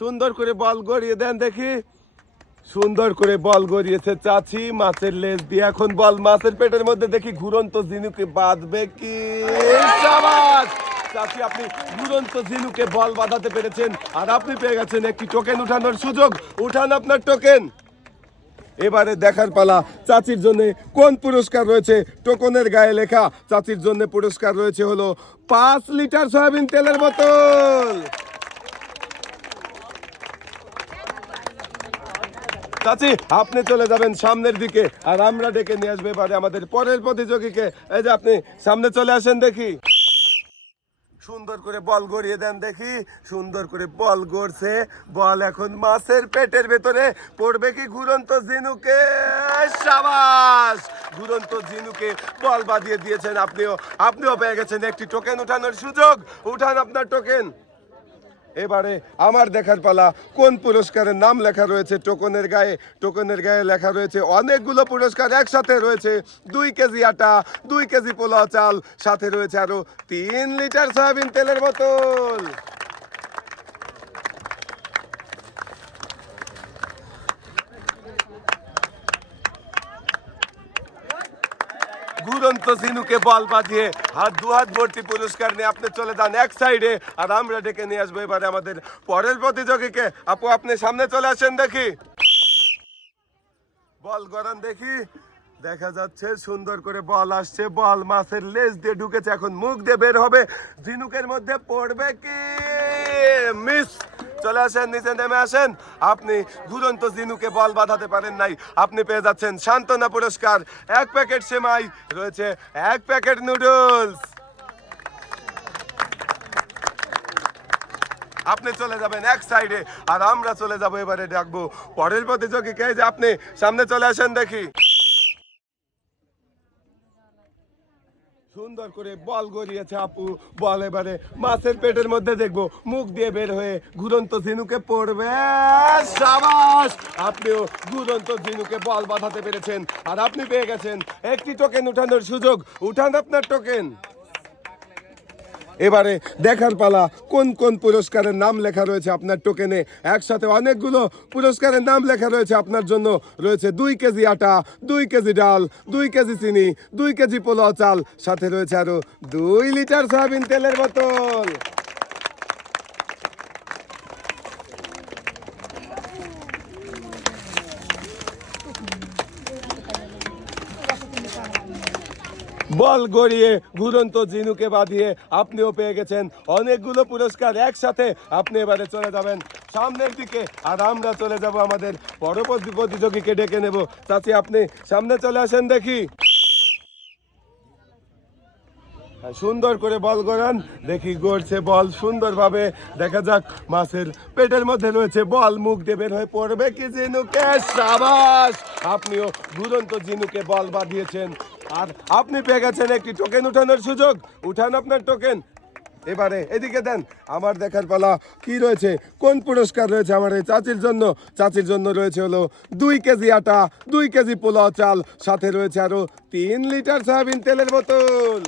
সুন্দর করে বল গড়িয়ে দেন দেখি। সুন্দর করে বল গড়িয়েছে চাচি, মাছের লেজ দিয়ে। এখন বল মাছের পেটের মধ্যে দেখি ঘুরন্ত ঝিনুকে বাঁধবে কি! চাচি, আপনি ঘুরন্ত ঝিনুকে বল বাঁধাতে পেরেছেন। আর আপনি পেয়ে গেছেন একটি টোকেন উঠানোর সুযোগ। উঠান আপনার টোকেন। এবারে দেখার পালা। চাচির জন্য কোন পুরস্কার রয়েছে? টোকনের গায়ে লেখা। চাচির জন্য পুরস্কার রয়েছে হলো পাঁচ লিটার সয়াবিন তেলের বোতল। চাচি, আপনি চলে যাবেন সামনের দিকে। আর আমরা ডেকে নিয়ে আসবে এবারে আমাদের পরের প্রতিযোগীকে। এই যে আপনি সামনে চলে আসেন দেখি। সুন্দর করে বল গড়িয়ে দেন দেখি। সুন্দর করে বল গড়ছে। বল এখন মাছের পেটের ভেতরে। পড়বে কি ঘুরন্ত ঝিনুকে? সাবাস! ঘুরন্ত ঝিনুকে বল বাঁধিয়ে দিয়েছেন আপনিও। আপনিও পেয়ে গেছেন একটি টোকেন উঠানোর সুযোগ। উঠান আপনার টোকেন এবারে আমার দেখার পালা, কোন পুরস্কারের নাম লেখা রয়েছে? টোকনের গায়ে টোকনের গায়ে লেখা রয়েছে অনেকগুলো পুরস্কার একসাথে রয়েছে। দুই কেজি আটা, দুই কেজি পোলাও চাল, সাথে রয়েছে আরও তিন লিটার সয়াবিন তেলের বোতল। ঘুরন্ত সিনুকে বল বাঁধিয়ে হাত দু হাত ভর্তি পুরস্কার নিয়ে আপনি চলে যান এক সাইডে আর আমরা ডেকে নিয়ে আসব এবারে আমাদের পরের প্রতিযোগীকে। আপু, আপনি সামনে চলে আসেন দেখি। বল, গরান দেখি। দেখা যাচ্ছে সুন্দর করে বল আসছে, বল মাছের লেজ দিয়ে ঢুকেছে, এখন মুখ দিয়ে বের হবে। ঝিনুকের মধ্যে পড়বে কি? মিস, চলে আসেন, নিচে নেমে আসেন। আপনি ঘুরন্ত জিনুকে বল বাঁধাতে পারেন নাই, আপনি পেয়ে যাচ্ছেন সান্ত্বনা পুরস্কার। এক প্যাকেট সেমাই, রয়েছে এক প্যাকেট নুডলস। আপনি চলে যাবেন এক সাইডে, আর আমরা চলে যাব, এবারে ডাকবো পরের প্রতিযোগীকে। এই যে আপনি, সামনে চলে আসেন দেখি। সুন্দর করে বল গড়িয়েছে আপু। বল এবারে মাছের পেটের মধ্যে দেখব, মুখ দিয়ে বের হয়ে ঘুরন্ত ঝিনুকে পড়বে। সাবাস! আপনিও ঘুরন্ত ঝিনুকে বল বাঁধাতে পেরেছেন, আর আপনি পেয়ে গেছেন একটি টোকেন উঠানোর সুযোগ। উঠান আপনার টোকেন এবারে দেখার পালা, কোন কোন পুরস্কারের নাম লেখা রয়েছে আপনার টোকেনে? একসাথে অনেকগুলো পুরস্কারের নাম লেখা রয়েছে আপনার জন্য। রয়েছে দুই কেজি আটা, দুই কেজি ডাল, দুই কেজি চিনি, দুই কেজি পোলাও চাল, সাথে রয়েছে আরও দুই লিটার সয়াবিন তেলের বোতল। বল গড়িয়ে ঘুরন্ত জিনুকে বাঁধিয়ে আপনিও পেয়ে গেছেন। অনেকগুলো পুরস্কার একসাথে আপনি এবারে চলে যাবেন। সামনের দিকে আর আমরা চলে যাব আমাদের পরবর্তী প্রতিযোগীকে ডেকে নেব। তাতে আপনি সামনে চলে আসেন দেখি। সুন্দর করে বল গড়ান। দেখি গড়ছে বল সুন্দরভাবে। দেখা যাক মাছের পেটের মধ্যে রয়েছে বল। মুখ দিয়ে বের হয়ে পড়বে কি জিনুকে? সাবাস! আপনিও দুরন্ত জিনুকে বল বাঁধিয়েছেন। আর আপনি পেয়ে গেছেন একটি টোকেন উঠানোর সুযোগ। উঠান আপনার টোকেন এবারে এদিকে দেন, আমার দেখার পালা কি রয়েছে? কোন পুরস্কার রয়েছে আমার এই চাচির জন্য? চাচির জন্য রয়েছে হলো দুই কেজি আটা, দুই কেজি পোলাও চাল, সাথে রয়েছে আরও তিন লিটার সয়াবিন তেলের বোতল।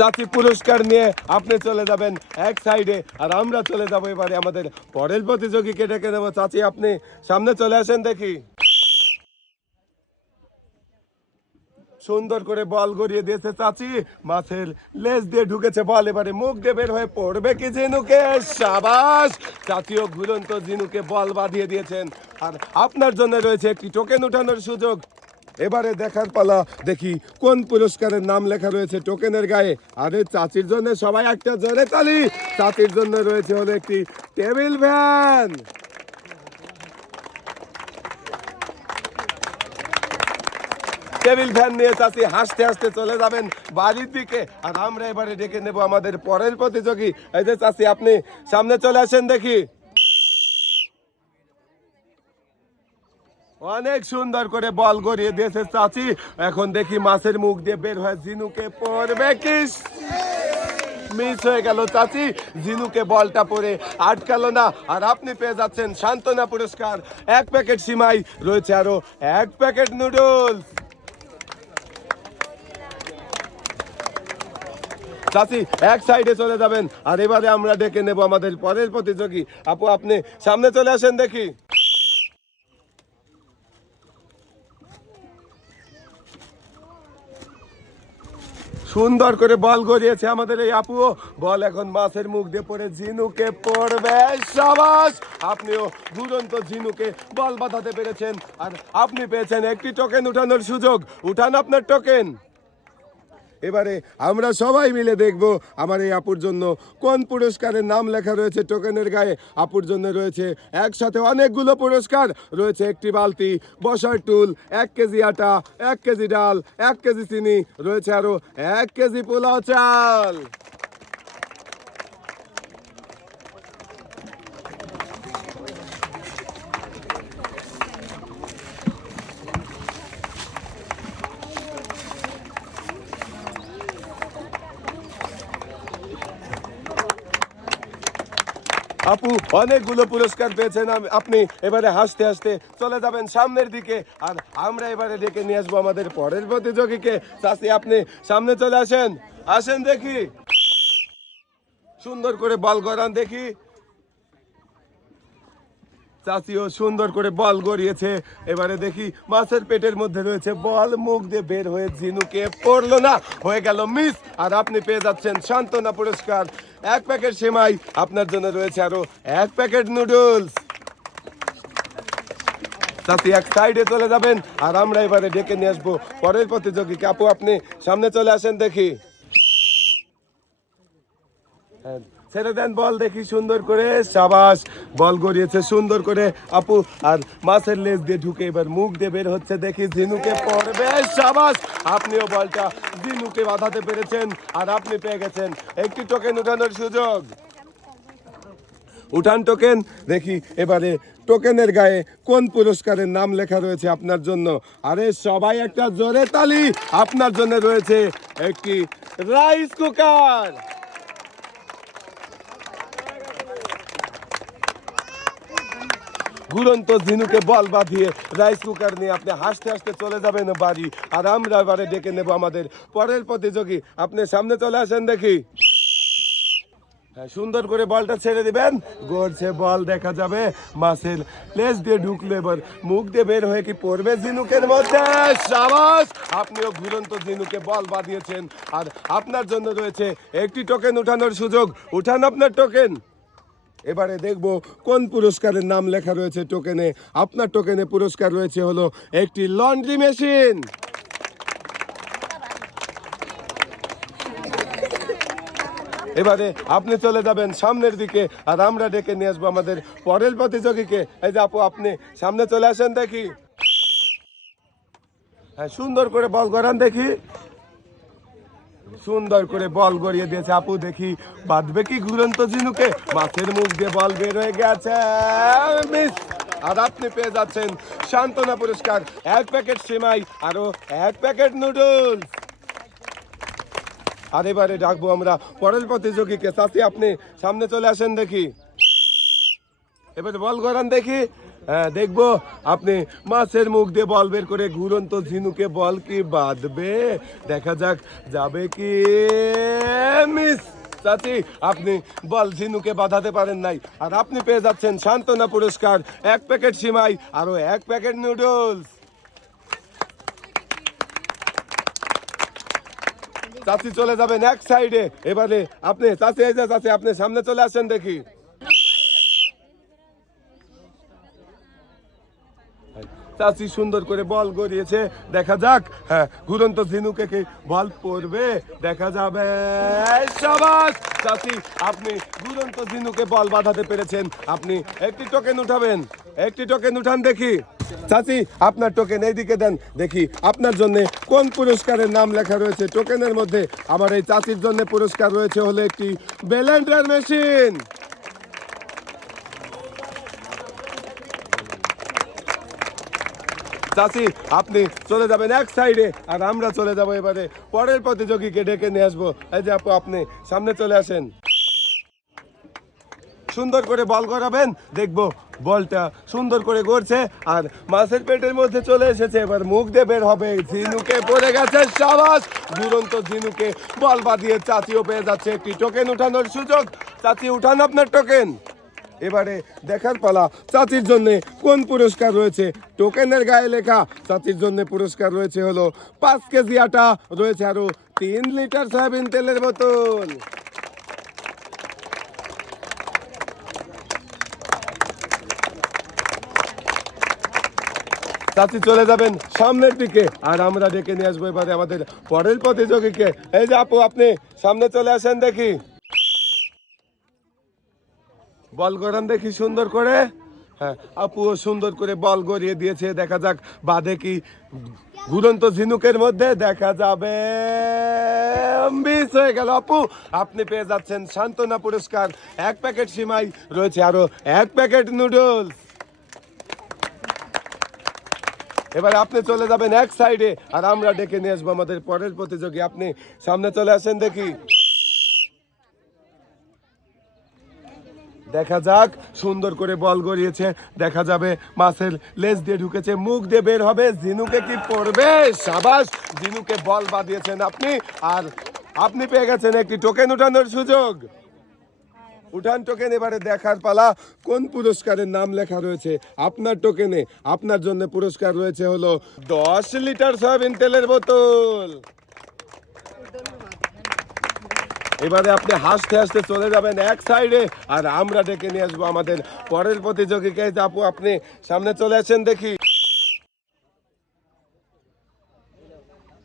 চাচি পুরস্কার নিয়ে আপনি চলে যাবেন এক সাইডে, আর আমরা চলে যাব এবারে আমাদের পরের প্রতিযোগীকে ডেকে নেব। চাচি, আপনি সামনে চলে আসেন দেখি। সুন্দর করে বল গড়িয়ে দিয়েছে চাচি। মাছের লেজ দিয়ে ঢুকেছে বল, এবারে মুখ দিয়ে বের হয়ে পড়বে কি জিনুকে? সাবাস! চাচিও ঘুরন্ত জিনুকে বল বাঁধিয়ে দিয়েছেন। আর আপনার জন্য রয়েছে একটি টোকেন উঠানোর সুযোগ। এবারে দেখার পালা। দেখি কোন পুরস্কারের নাম লেখা রয়েছে টোকেনের গায়ে। আরে চাচির জন্য সবাই একটা জোরে তালি। চাচির জন্য রয়েছে হলো একটি টেবিল ফ্যান। টেবিল ফ্যান নিয়ে চাচি হাসতে হাসতে চলে যাবেন বাড়ির দিকে। আর আমরা এবারে ডেকে নেব আমাদের পরের প্রতিযোগী। এই যে চাচি, আপনি সামনে চলে আসেন দেখি। অনেক সুন্দর করে বল গড়িয়ে দিয়েছে চাচি। এখন দেখি মাছের মুখ দিয়ে বের হয় ঝিনুকে পড়বে কি? মিস হয়ে গেল চাচি, জিনুকে বলটা পরে আটকালো না। আর আপনি পেয়ে যাচ্ছেন সান্ত্বনা পুরস্কার। এক প্যাকেট সিমাই, রয়েছে আরও এক প্যাকেট নুডলস। চাচি, এক সাইডে চলে যাবেন। আর এবারে আমরা ডেকে নেব আমাদের পরের প্রতিযোগী। আপু, আপনি সামনে চলে আসেন দেখি। সুন্দর করে বল গড়িয়েছে আমাদের এই আপুও। বল এখন মাছের মুখ দিয়ে পড়ে, ঝিনুকে পড়বে। সাবাস! আপনিও দুরন্ত ঝিনুকে বল বাঁধাতে পেরেছেন। আর আপনি পেয়েছেন একটি টোকেন উঠানোর সুযোগ। উঠান আপনার টোকেন এবারে আমরা সবাই মিলে দেখব আমার এই আপুর জন্য কোন পুরস্কারের নাম লেখা রয়েছে টোকেনের গায়ে। আপুর জন্য রয়েছে একসাথে অনেকগুলো পুরস্কার। রয়েছে একটি বালতি, বসার টুল, এক কেজি আটা, এক কেজি ডাল, এক কেজি চিনি, রয়েছে আরও এক কেজি পোলাও চাল। আপু, অনেকগুলো পুরস্কার পেয়েছেন আপনি এবারে হাসতে হাসতে চলে যাবেন সামনের দিকে। আর আমরা এবারে ডেকে নিয়ে আসব আমাদের পরের প্রতিযোগীকে। চাষি আপনি সামনে চলে আসেন। আসেন দেখি। সুন্দর করে বল গড়ান দেখি। চাচিও সুন্দর করে বল গড়িয়েছে। এবারে দেখি মাছের পেটের মধ্যে রয়েছে বল মুখ দিয়ে বের হয়ে ঝিনুকে পড়ল না। হয়ে গেল মিস আর আপনি পেয়ে যাচ্ছেন সান্ত্বনা পুরস্কার। এক প্যাকেট সেমাই আপনার জন্য রয়েছে আরও এক প্যাকেট নুডলস। চাচি এক সাইডে চলে যাবেন আর আমরা এবারে ডেকে নিয়ে আসব পরের প্রতিযোগীকে। আপু আপনি সামনে চলে আসেন দেখি। হ্যাঁ, ছেড়ে দেন বল দেখি সুন্দর করে। সাবাস, বল গড়িয়েছে সুন্দর করে। আপু, আর মাছের লেজ দিয়ে ঢুকে এবার মুখ দিয়ে বের হচ্ছে। দেখি ঝিনুকে পড়বে। সাবাস, আপনিও বলটা ঝিনুকে বাঁধাতে পেরেছেন আর আপনি পেয়ে গেছেন। একটি টোকেন উঠানোর সুযোগ। উঠান টোকেন দেখি এবারে টোকেনের গায়ে কোন পুরস্কারের নাম লেখা রয়েছে আপনার জন্য। আরে সবাই একটা জোরে তালি। আপনার জন্য রয়েছে একটি রাইস কুকার ঘুরন্ত ঝিনুকে বল বাঁধিয়ে রাইস কুকার নিয়ে আপনি হাসতে হাসতে চলে যাবেন বাড়ি। আর আমরা এবারে ডেকে নেব আমাদের পরের প্রতিযোগী। আপনি সামনে চলে আসেন দেখি। হ্যাঁ, সুন্দর করে বলটা ছেড়ে দিবেন। গড়ছে বল দেখা যাবে। মাছের লেজ দিয়ে ঢুকলো এবার। মুখ দিয়ে বের হয়ে কি পড়বে ঝিনুকের মধ্যে? সাবাস! আপনিও ঘুরন্ত ঝিনুকে বল বাঁধিয়েছেন। আর আপনার জন্য রয়েছে একটি টোকেন উঠানোর সুযোগ। উঠান আপনার টোকেন এবারে দেখব কোন পুরস্কারের নাম লেখা রয়েছে টোকেনে। আপনার টোকেনে পুরস্কার রয়েছে হলো একটি লন্ড্রি মেশিন। এবারে আপনি চলে যাবেন সামনের দিকে, আর আমরা ডেকে নিয়ে আসব আমাদের পরের প্রতিযোগীকে। এই যে আপু, আপনি সামনে চলে আসেন দেখি। হ্যাঁ সুন্দর করে বল করান দেখি। সুন্দর করে বল গড়িয়ে দিয়েছে। আপু, দেখি, বাঁধবে কি ঘুরন্ত ঝিনুকে? মাছের মুখ দিয়ে বল বের হয়ে গেছে। আর আপনি পেয়ে যাচ্ছেন সান্ত্বনা পুরস্কার। এক প্যাকেট সেমাই, আরও এক প্যাকেট নুডলস। আর এবারে ডাকবো আমরা পরের প্রতিযোগীকে। সাথে, আপনি সামনে চলে আসেন দেখি। এবারে বল করান দেখি। হ্যাঁ দেখব। আপনি মাছের মুখ দিয়ে বল বের করে ঘুরন্ত ঝিনুকে বল কি বাঁধবে? দেখা যাক, যাবে কি? মিস চাচি, আপনি বল ঝিনুকে বাঁধাতে পারেন নাই। আর আপনি পেয়ে যাচ্ছেন সান্ত্বনা পুরস্কার। এক প্যাকেট সিমাই আরও এক প্যাকেট নুডলস। চাচি চলে যাবেন এক সাইডে। এবারে আপনি, চাচি, এই চাচি, আপনি সামনে চলে আসেন দেখি। চাচি সুন্দর করে বল গড়িয়েছে। দেখা যাক হ্যাঁ ঘুরন্ত ঝিনুকে কি বল পড়বে? দেখা যাবে। সাবাস! চাচি, আপনি ঘুরন্ত ঝিনুকে বল বাঁধাতে পেরেছেন। আপনি একটি টোকেন উঠাবেন। একটি টোকেন উঠান দেখি। চাচি, আপনার টোকেন এইদিকে দেন। দেখি, আপনার জন্য কোন পুরস্কারের নাম লেখা রয়েছে। টোকেনের মধ্যে আমার এই চাচির জন্য পুরস্কার রয়েছে হলো একটি ব্লেন্ডার মেশিন চাচি, আপনি চলে যাবেন এক সাইডে আর আমরা চলে যাব এবারে। পরের প্রতিযোগীকে ডেকে নিয়ে আসব। এই যে আপু, আপনি সামনে চলে আসেন। সুন্দর করে বল করাবেন। দেখব বলটা সুন্দর করে করছে আর মাছের পেটের মধ্যে চলে এসেছে। এবার মুখ দিয়ে বের হবে। ঝিনুকে পড়ে গেছে সাবাস। দুরন্ত ঝিনুকে বল বাঁধিয়ে চাচিও পেয়ে যাচ্ছে। একটি টোকেন উঠানোর সুযোগ। চাচি, উঠান আপনার টোকেন এবারে দেখার পালা চাচির জন্য কোন পুরস্কার রয়েছে? টোকেনের গায়ে লেখা চাচির জন্য পুরস্কার রয়েছে হলো পাঁচ কেজি আটা, রয়েছে আরও তিন লিটার সয়াবিন তেলের বোতল। চাচি চলে যাবেন সামনের দিকে, আর আমরা ডেকে নিয়ে আসব এবারে আমাদের পরের প্রতিযোগীকে। এই যে আপু, আপনি সামনে চলে আসেন দেখি। বল গড়ান দেখি সুন্দর করে। হ্যাঁ আপুও সুন্দর করে বল গড়িয়ে দিয়েছে, দেখা যাক বাদে কি ঘুরন্ত ঝিনুকের মধ্যে দেখা যাবে। মিস হয়ে গেল আপু। আপনি পেয়ে যাচ্ছেন সান্ত্বনা পুরস্কার। এক প্যাকেট সিমাই, রয়েছে আরও এক প্যাকেট নুডলস। এবার আপনি চলে যাবেন এক সাইডে, আর আমরা ডেকে নিয়ে আসব আমাদের পরের প্রতিযোগী। আপনি সামনে চলে আসেন দেখি। দেখা যাক, সুন্দর করে বল গড়িয়েছে। দেখা যাবে মাছের লেজ দিয়ে ঢুকেছে, মুখ দিয়ে বের হবে। জিনুকে কি পড়বে? সাবাস, জিনুকে বল বাঁধিয়েছেন আপনি। আর আপনি পেয়ে গেছেন একটি টোকেন উঠানোর সুযোগ। উঠান টোকেন, এবারে দেখার পালা। কোন পুরস্কারের নাম লেখা রয়েছে? আপনার টোকেনে। আপনার জন্য পুরস্কার রয়েছে হলো দশ লিটার সয়াবিন তেলের বোতল। এবারে আপনি হাসতে হাসতে চলে যাবেন এক সাইডে, আর আমরা ডেকে নিয়ে আসব আমাদের পরের প্রতিযোগীকে। আপু, আপনি সামনে চলে আসেন দেখি।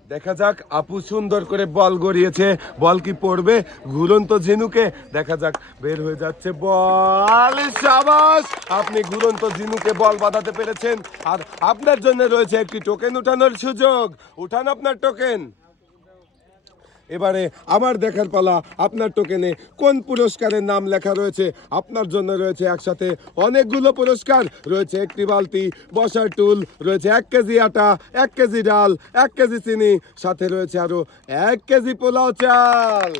দেখা যাক, আপু সুন্দর করে বল গড়িয়েছে। বল কি পড়বে? ঘুরন্ত ঝিনুকে। দেখা যাক, বের হয়ে যাচ্ছে বল। সাবাস! আপনি ঘুরন্ত ঝিনুকে বল বাঁধাতে পেরেছেন। আর আপনার জন্য রয়েছে একটি টোকেন উঠানোর সুযোগ। উঠান আপনার টোকেন। এবারে আমার দেখার পালা, আপনার টোকেনে কোন পুরস্কারের নাম লেখা রয়েছে? আপনার জন্য রয়েছে একসাথে অনেকগুলো পুরস্কার। রয়েছে একটি বালতি, বসার টুল, রয়েছে এক কেজি আটা, এক কেজি ডাল, এক কেজি চিনি, সাথে রয়েছে আরও এক কেজি পোলাও চাল।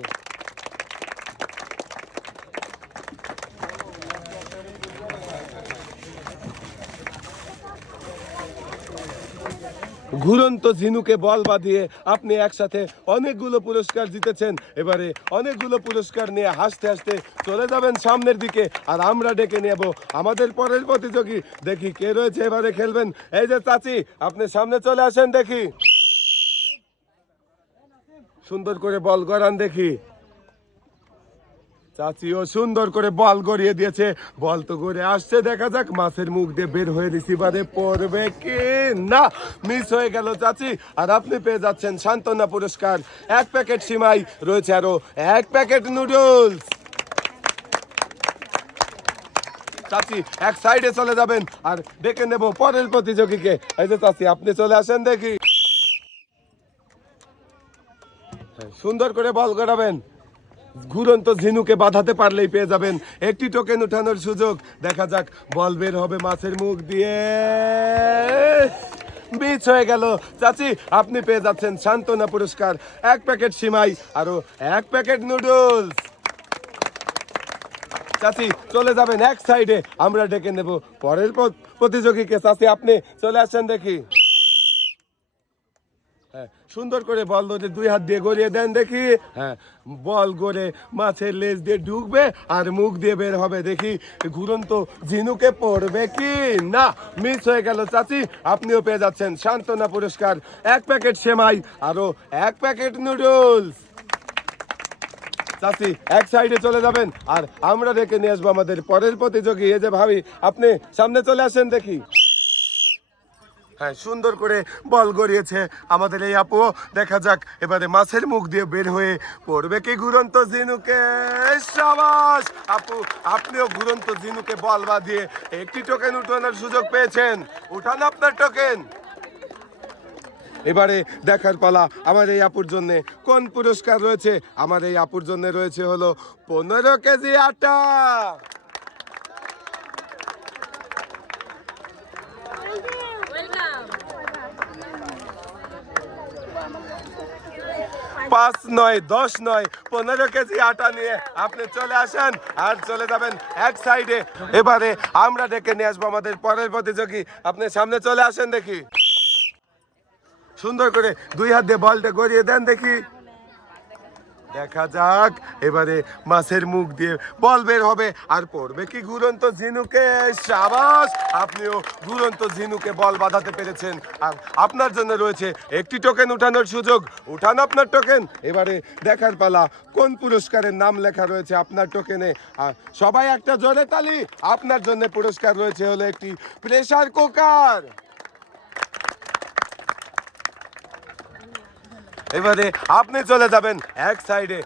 ঘুরন্ত ঝিনুকে বল বাঁধিয়ে আপনি একসাথে অনেকগুলো পুরস্কার জিতেছেন। এবারে অনেকগুলো পুরস্কার নিয়ে হাসতে হাসতে চলে যাবেন সামনের দিকে আর আমরা ডেকে নেব আমাদের পরের প্রতিযোগী। দেখি কে রয়েছে এবারে খেলবেন। এই যে চাচি, আপনি সামনে চলে আসেন দেখি। সুন্দর করে বল গড়ান দেখি। চাচিও সুন্দর করে বল গড়িয়ে দিয়েছে। বল তো গড়ে আসছে, দেখা যাক মাছের মুখ দিয়ে বের হয়ে রিসিভারে পড়বে কি না। মিস হয়ে গেল চাচি, আর আপনি পেয়ে যাচ্ছেন সান্ত্বনা পুরস্কার। এক প্যাকেট সিমাই, রয়েছে আরও এক প্যাকেট নুডলস। চাচি, এক সাইডে চলে যাবেন, আর ডেকে নেব পরের প্রতিযোগীকে। এই যে চাচি, আপনি চলে আসেন দেখি। সুন্দর করে বল গড়াবেন। ঘুরন্ত ঝিনুকে বাঁধাতে পারলেই পেয়ে যাবেন একটি টোকেন উঠানোর সুযোগ। দেখা যাক, বল বের হবে মাছের মুখ দিয়ে। বিচ হয়ে গেল। চাচি, আপনি পেয়ে যাচ্ছেন সান্ত্বনা পুরস্কার। এক প্যাকেট সিমাই, আরও এক প্যাকেট নুডলস। চাচি, চলে যাবেন এক সাইডে আমরা ডেকে নেব পরের প্রতিযোগীকে। চাচি, আপনি চলে আসেন দেখি। সুন্দর করে বল ধরে দুই হাত দিয়ে গড়িয়ে দেন দেখি। হ্যাঁ বল গড়ে মাছের লেজ দিয়ে ঢুকবে আর মুখ দিয়ে বের হবে দেখি ঘুরন্ত ঝিনুকে পড়বে কি না। মিস হয়ে গেল চাচি, আপনিও পেয়ে যাচ্ছেন। সান্ত্বনা পুরস্কার, এক প্যাকেট সেমাই, আরও এক প্যাকেট নুডলস। চাচি, এক সাইডে চলে যাবেন আর আমরা দেখে নিয়ে আসব আমাদের পরের প্রতিযোগী। এই যে ভাবি, আপনি সামনে চলে আসেন দেখি। হ্যাঁ সুন্দর করে বল গড়িয়েছে আমাদের এই আপু। দেখা যাক, এবারে মাছের মুখ দিয়ে বের হয়ে পড়বে কি ঘুরন্ত ঝিনুকে। সাবাস! আপু, আপনিও ঘুরন্ত ঝিনুকে বল বাঁধিয়ে একটি টোকেন উঠানোর সুযোগ পেয়েছেন। উঠান আপনার টোকেন এবারে দেখার পালা আমার এই আপুর জন্য। কোন পুরস্কার রয়েছে? আমার এই আপুর জন্য রয়েছে হলো পনেরো কেজি আটা। পাঁচ নয়, দশ নয়, পনেরো কেজি আটা নিয়ে আপনি চলে আসেন আর চলে যাবেন এক সাইডে। এবারে আমরা ডেকে নিয়ে আসব আমাদের পরের প্রতিযোগী। আপনি সামনে চলে আসেন দেখি। সুন্দর করে দুই হাত দিয়ে বলটা গড়িয়ে দেন দেখি। দেখা যাক। এবারে মাছের মুখ দিয়ে বল বের হবে। আর পড়বে কি ঘুরন্ত ঝিনুকে? সাবাস, আপনিও ঘুরন্ত ঝিনুকে বল বাঁধাতে পেরেছেন। আর আপনার জন্য রয়েছে একটি টোকেন উঠানোর সুযোগ। উঠান আপনার টোকেন এবারে দেখার পালা। কোন পুরস্কারের নাম লেখা রয়েছে আপনার টোকেনে আর সবাই একটা জোরে তালি। আপনার জন্য পুরস্কার রয়েছে হলো একটি প্রেসার কুকার এবারে আপনি চলে যাবেন এক সাইডে